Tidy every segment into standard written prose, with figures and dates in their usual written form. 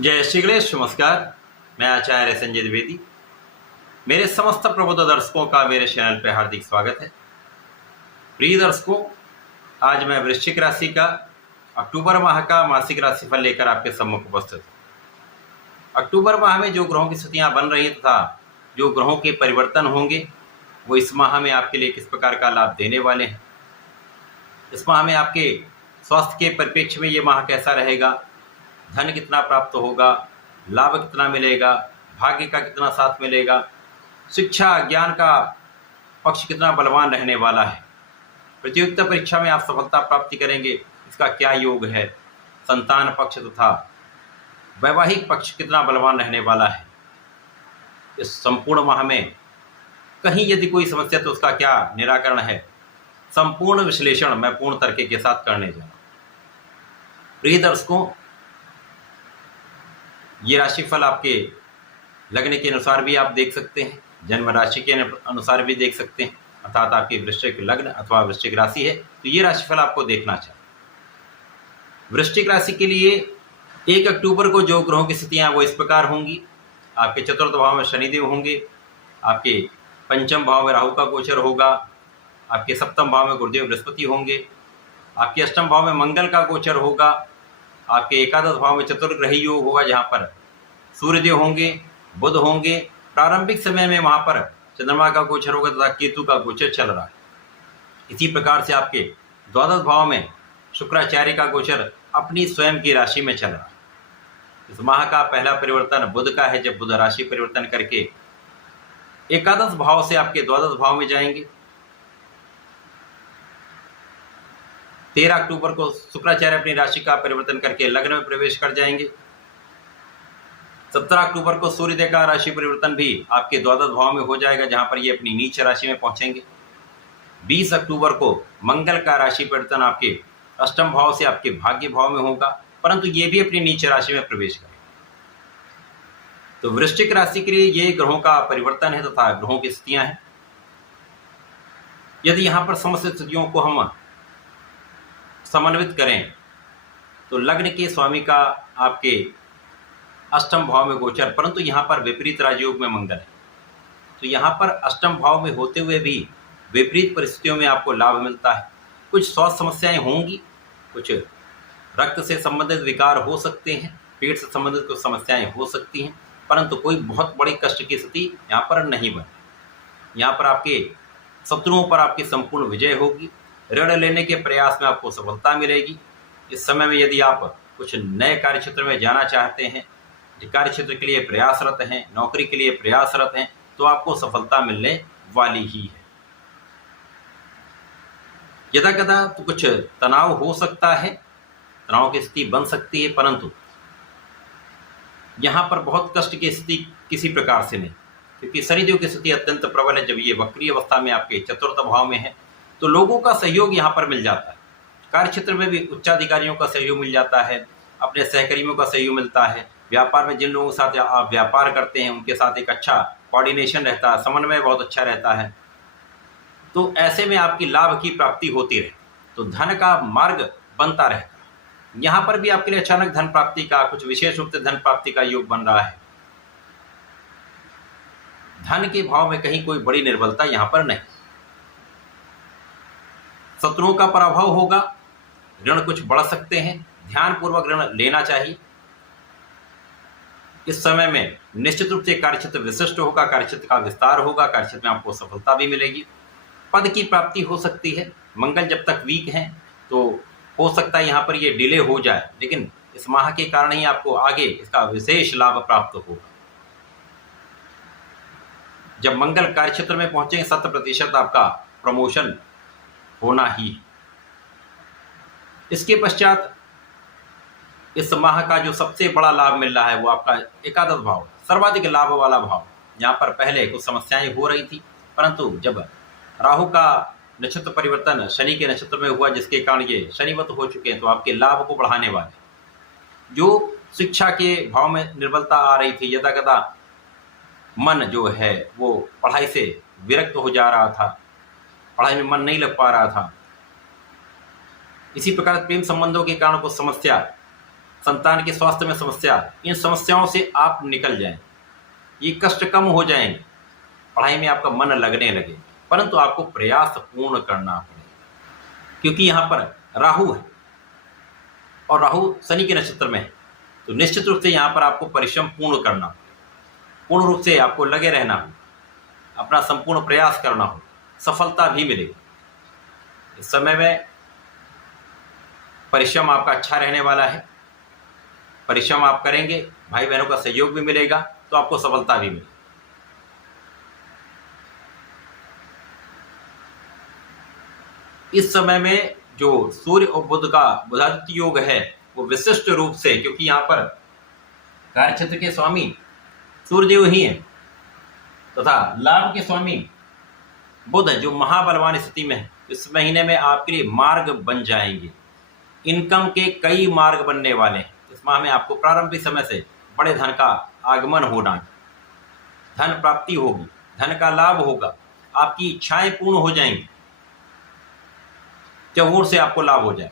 जय श्री गणेश। नमस्कार, मैं आचार्य संजय द्विवेदी। मेरे समस्त प्रबुद्ध दर्शकों का मेरे चैनल पर हार्दिक स्वागत है। प्रिय दर्शकों, आज मैं वृश्चिक राशि का अक्टूबर माह का मासिक राशिफल लेकर आपके सम्मुख उपस्थित हूँ। अक्टूबर माह में जो ग्रहों की स्थितियाँ बन रही तथा जो ग्रहों के परिवर्तन होंगे वो इस माह में आपके लिए किस प्रकार का लाभ देने वाले हैं। इस माह में आपके स्वास्थ्य के परिप्रेक्ष्य में ये माह कैसा रहेगा, धन कितना प्राप्त होगा, लाभ कितना मिलेगा, भाग्य का कितना साथ मिलेगा, शिक्षा ज्ञान का पक्ष कितना बलवान रहने वाला है, प्रतियोगिता परीक्षा में आप सफलता प्राप्ति करेंगे, इसका क्या योग है, संतान पक्ष तथा वैवाहिक पक्ष कितना बलवान रहने वाला है। इस संपूर्ण माह में कहीं यदि कोई समस्या तो उसका क्या निराकरण है, संपूर्ण विश्लेषण मैं पूर्ण तर्क के साथ करने जा रहा हूँ। प्रिय दर्शकों, ये राशिफल आपके लग्न के अनुसार भी आप देख सकते हैं, जन्म राशि के अनुसार भी देख सकते हैं, अर्थात आपकी वृश्चिक लग्न अथवा वृश्चिक राशि है तो ये राशिफल आपको देखना चाहिए। वृश्चिक राशि के लिए 1 अक्टूबर को जो ग्रहों की स्थितियां वो इस प्रकार होंगी। आपके चतुर्थ भाव में शनिदेव होंगे, आपके पंचम भाव में राहु का गोचर होगा, आपके सप्तम भाव में गुरुदेव बृहस्पति होंगे, आपके अष्टम भाव में मंगल का गोचर होगा, आपके एकादश भाव में चतुर्ग्रही योग होगा जहाँ पर सूर्यदेव होंगे, बुध होंगे। प्रारंभिक समय में वहाँ पर चंद्रमा का गोचर होगा तथा केतु का गोचर चल रहा है। इसी प्रकार से आपके द्वादश भाव में शुक्राचार्य का गोचर अपनी स्वयं की राशि में चल रहा है। इस माह का पहला परिवर्तन बुध का है, जब बुध राशि परिवर्तन करके एकादश भाव से आपके द्वादश भाव में जाएंगे। 13 अक्टूबर को शुक्राचार्य अपनी राशि का परिवर्तन करके लग्न में प्रवेश कर जाएंगे। 17 अक्टूबर को सूर्यदेव का राशि परिवर्तन भी आपके द्वादश भाव में हो जाएगा, जहां पर ये अपनी नीच राशि में पहुंचेंगे। 20 अक्टूबर को मंगल का राशि परिवर्तन आपके अष्टम भाव से आपके भाग्य भाव में होगा, परंतु ये भी अपनी नीच राशि में प्रवेश करेगा। तो वृश्चिक राशि के लिए ये ग्रहों का परिवर्तन है तथा ग्रहों की स्थितियां हैं। यदि यहाँ पर समस्त स्थितियों को हम समन्वित करें तो लग्न के स्वामी का आपके अष्टम भाव में गोचर, परंतु यहाँ पर विपरीत राजयोग में मंगल है, तो यहाँ पर अष्टम भाव में होते हुए भी विपरीत परिस्थितियों में आपको लाभ मिलता है। कुछ स्वास्थ्य समस्याएं होंगी, कुछ रक्त से संबंधित विकार हो सकते हैं, पेट से संबंधित कुछ समस्याएं हो सकती हैं, परंतु कोई बहुत बड़ी कष्ट की स्थिति यहाँ पर नहीं बनी। यहाँ पर आपके शत्रुओं पर आपकी संपूर्ण विजय होगी। ऋण लेने के प्रयास में आपको सफलता मिलेगी। इस समय में यदि आप कुछ नए कार्यक्षेत्र में जाना चाहते हैं, कार्यक्षेत्र के लिए प्रयासरत हैं, नौकरी के लिए प्रयासरत हैं, तो आपको सफलता मिलने वाली ही है। यदा कदा तो कुछ तनाव हो सकता है, तनाव की स्थिति बन सकती है, परंतु यहाँ पर बहुत कष्ट की स्थिति किसी प्रकार से नहीं, क्योंकि शनिदेव की स्थिति अत्यंत प्रबल है। जब ये वक्री अवस्था में आपके चतुर्थ भाव में है तो लोगों का सहयोग यहाँ पर मिल जाता है। कार्यक्षेत्र में भी उच्चाधिकारियों का सहयोग मिल जाता है, अपने सहकर्मियों का सहयोग मिलता है। व्यापार में जिन लोगों के साथ आप व्यापार करते हैं उनके साथ एक अच्छा कोऑर्डिनेशन रहता है, समन्वय बहुत अच्छा रहता है। तो ऐसे में आपकी लाभ की प्राप्ति होती रहती, तो धन का मार्ग बनता रहता है। यहाँ पर भी आपके लिए अचानक धन प्राप्ति का, कुछ विशेष रूप से धन प्राप्ति का योग बन रहा है। धन के भाव में कहीं कोई बड़ी निर्बलता यहाँ पर नहीं। शत्रुओं का पराभव होगा, ऋण कुछ बढ़ सकते हैं, ध्यानपूर्वक ऋण लेना चाहिए। इस समय में निश्चित रूप से कार्यक्षेत्र विशिष्ट होगा, कार्यक्षेत्र का विस्तार होगा, कार्यक्षेत्र में आपको सफलता भी मिलेगी। पद की प्राप्ति हो सकती है। मंगल जब तक वीक हैं तो हो सकता है यहाँ पर ये डिले हो जाए, लेकिन इस माह के कारण ही आपको आगे इसका विशेष लाभ प्राप्त होगा। जब मंगल कार्यक्षेत्र में पहुंचेंगे 100% आपका प्रमोशन होना ही। इसके पश्चात इस माह का जो सबसे बड़ा लाभ मिल रहा है वो आपका एकादश भाव, सर्वाधिक लाभ वाला भाव। यहाँ पर पहले कुछ समस्याएं हो रही थी, परंतु जब राहु का नक्षत्र परिवर्तन शनि के नक्षत्र में हुआ, जिसके कारण ये शनिवत हो चुके हैं, तो आपके लाभ को बढ़ाने वाले। जो शिक्षा के भाव में निर्बलता आ रही थी, यदा कदा मन जो है वो पढ़ाई से विरक्त हो जा रहा था, पढ़ाई में मन नहीं लग पा रहा था, इसी प्रकार प्रेम संबंधों के कारण कुछ समस्या संतान के स्वास्थ्य में समस्या, इन समस्याओं से आप निकल जाएं, ये कष्ट कम हो जाएंगे, पढ़ाई में आपका मन लगने लगे। परंतु आपको प्रयास पूर्ण करना पड़ेगा, क्योंकि यहाँ पर राहु है और राहु शनि के नक्षत्र में है। तो निश्चित रूप से यहाँ पर आपको परिश्रम पूर्ण करना पड़ेगा, पूर्ण रूप से आपको लगे रहना हो, अपना संपूर्ण प्रयास करना हो, सफलता भी मिलेगी। इस समय में परिश्रम आपका अच्छा रहने वाला है, परिश्रम आप करेंगे, भाई बहनों का सहयोग भी मिलेगा, तो आपको सफलता भी मिलेगी। इस समय में जो सूर्य और बुध का बुधादित्य योग है वो विशिष्ट रूप से, क्योंकि यहाँ पर कार्यक्षेत्र के स्वामी सूर्यदेव ही हैं तथा लाभ के स्वामी बुध है जो महाबलवान स्थिति में है। इस महीने में आपके लिए मार्ग बन जाएंगे, इनकम के कई मार्ग बनने वाले हैं। इस माह में आपको प्रारंभिक समय से बड़े धन का आगमन होना है, धन प्राप्ति होगी, धन का लाभ होगा, आपकी इच्छाएं पूर्ण हो जाएंगी, चहुर से आपको लाभ हो जाए।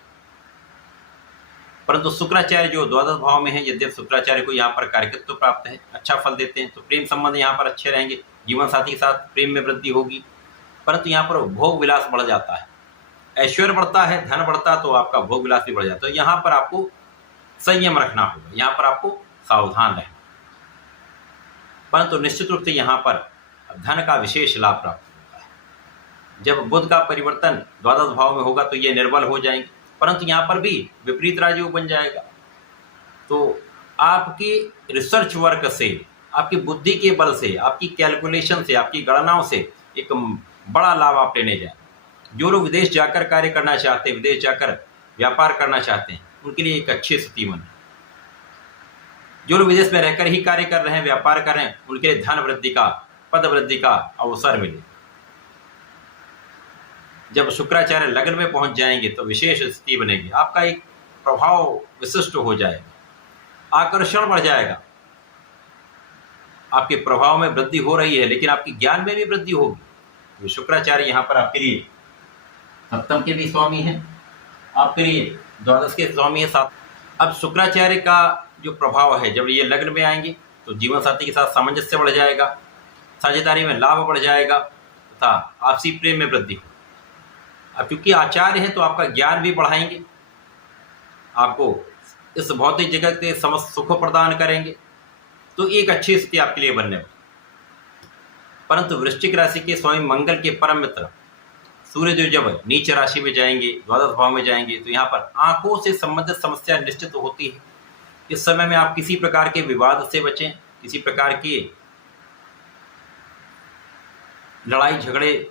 परंतु शुक्राचार्य जो द्वादश भाव में है, यद्यप शुक्राचार्य को यहाँ पर कार्यकत्व प्राप्त है, अच्छा फल देते हैं, तो प्रेम संबंध यहाँ पर अच्छे रहेंगे, जीवन साथी के साथ प्रेम में वृद्धि होगी। परंतु यहाँ पर भोग विलास बढ़ जाता है, ऐश्वर्य बढ़ता है, धन बढ़ता है, तो आपका भोग विलास भी बढ़ जाता है। तो यहाँ पर आपको संयम रखना होगा, यहाँ पर आपको सावधान रहना। परंतु निश्चित रूप से यहाँ पर धन का विशेष लाभ प्राप्त होता है। जब बुध का परिवर्तन द्वादश भाव में होगा तो ये निर्बल हो जाएंगे, परंतु यहाँ पर भी विपरीत राजयोग बन जाएगा। तो आपकी रिसर्च वर्क से, आपकी बुद्धि के बल से, आपकी कैलकुलेशन से, आपकी गणनाओं से एक बड़ा लाभ आप लेने जाए। जो लोग विदेश जाकर कार्य करना चाहते हैं, विदेश जाकर व्यापार करना चाहते हैं, उनके लिए एक अच्छी स्थिति बने। जो लोग विदेश में रहकर ही कार्य कर रहे हैं, व्यापार कर रहे हैं, उनके लिए धन वृद्धि का, पद वृद्धि का अवसर मिले। जब शुक्राचार्य लग्न में पहुंच जाएंगे तो विशेष स्थिति बनेगी, आपका एक प्रभाव विशिष्ट हो जाएगा, आकर्षण बढ़ जाएगा, आपके प्रभाव में वृद्धि हो रही है, लेकिन आपके ज्ञान में भी वृद्धि होगी। तो शुक्राचार्य यहाँ पर आपके लिए सप्तम के भी स्वामी हैं, आपके लिए द्वादश के स्वामी है साथ। अब शुक्राचार्य का जो प्रभाव है, जब ये लग्न में आएंगे तो जीवन साथी के साथ सामंजस्य बढ़ जाएगा, साझेदारी में लाभ बढ़ जाएगा तथा आपसी प्रेम में वृद्धि हो। अब क्योंकि आचार्य हैं तो आपका ज्ञान भी बढ़ाएंगे, आपको इस भौतिक जगत के समस्त सुख प्रदान करेंगे, तो एक अच्छी स्थिति आपके लिए बनने वाली। परंतु वृश्चिक राशि के स्वामी मंगल के परम मित्र सूर्यदेव जब नीच राशि में जाएंगे, द्वादश भाव में जाएंगे, तो यहाँ पर आंखों से संबंधित समस्या निश्चित होती है। इस समय में आप किसी प्रकार के विवाद से बचें, किसी प्रकार के लड़ाई झगड़े,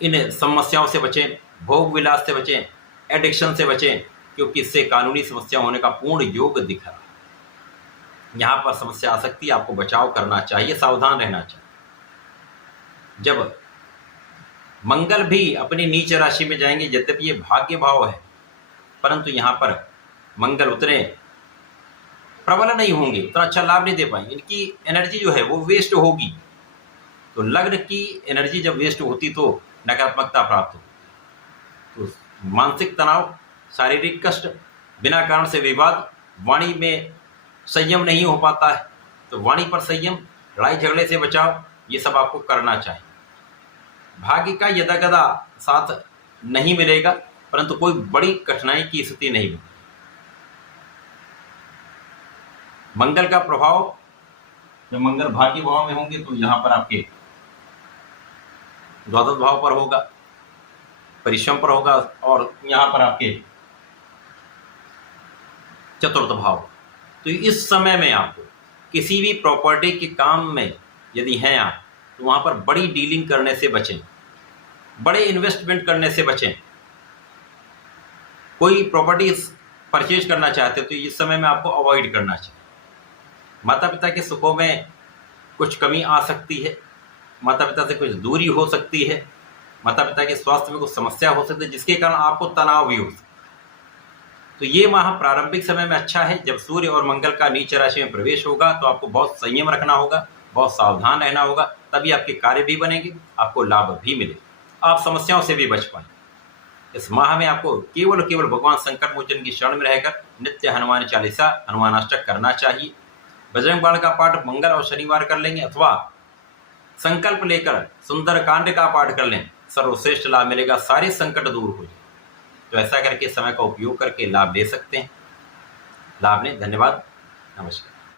इन समस्याओं से बचें, भोग विलास से बचें, एडिक्शन से बचें, क्योंकि इससे कानूनी समस्या होने का पूर्ण योग दिख रहा है। यहाँ पर समस्या आ सकती है, आपको बचाव करना चाहिए, सावधान रहना चाहिए। जब मंगल भी अपनी नीच राशि में जाएंगे, यद्यपि ये भाग्य भाव है, परंतु यहाँ पर मंगल उतने प्रबल नहीं होंगे, उतना अच्छा लाभ नहीं दे पाएंगे, इनकी एनर्जी जो है वो वेस्ट होगी। तो लग्न की एनर्जी जब वेस्ट होती तो नकारात्मकता प्राप्त होती, तो मानसिक तनाव, शारीरिक कष्ट, बिना कारण से विवाद, वाणी में संयम नहीं हो पाता है, तो वाणी पर संयम, लड़ाई झगड़े से बचाव, ये सब आपको करना चाहिए। भाग्य का यदाकदा साथ नहीं मिलेगा, परंतु कोई बड़ी कठिनाई की स्थिति नहीं बनी। मंगल का प्रभाव जब मंगल भाग्य भाव में होंगे तो यहाँ पर आपके द्वादश भाव पर होगा, परिश्रम पर होगा, और यहाँ पर आपके चतुर्थ भाव। तो इस समय में आपको किसी भी प्रॉपर्टी के काम में यदि हैं आप, तो वहाँ पर बड़ी डीलिंग करने से बचें, बड़े इन्वेस्टमेंट करने से बचें। कोई प्रॉपर्टी परचेज करना चाहते हो तो इस समय में आपको अवॉइड करना चाहिए। माता पिता के सुखों में कुछ कमी आ सकती है, माता पिता से कुछ दूरी हो सकती है, माता पिता के स्वास्थ्य में कुछ समस्या हो सकती है, जिसके कारण आपको तनाव भी हो सकता है। तो ये माह प्रारंभिक समय में अच्छा है। जब सूर्य और मंगल का नीच राशि में प्रवेश होगा तो आपको बहुत संयम रखना होगा, बहुत सावधान रहना होगा, तभी आपके कार्य भी बनेंगे, आपको लाभ भी मिलेगा, आप समस्याओं से भी बच पाएंगे। इस माह में आपको केवल भगवान संकट मोचन की शरण में रहकर नित्य हनुमान चालीसा, हनुमान अष्टक करना चाहिए। बजरंग बाण का पाठ मंगल और शनिवार कर लेंगे, अथवा संकल्प लेकर सुंदर कांड का पाठ कर लें, सर्वश्रेष्ठ लाभ मिलेगा, सारे संकट दूर हो जाए। तो ऐसा करके समय का उपयोग करके लाभ ले सकते हैं। लाभ लें। धन्यवाद। नमस्कार।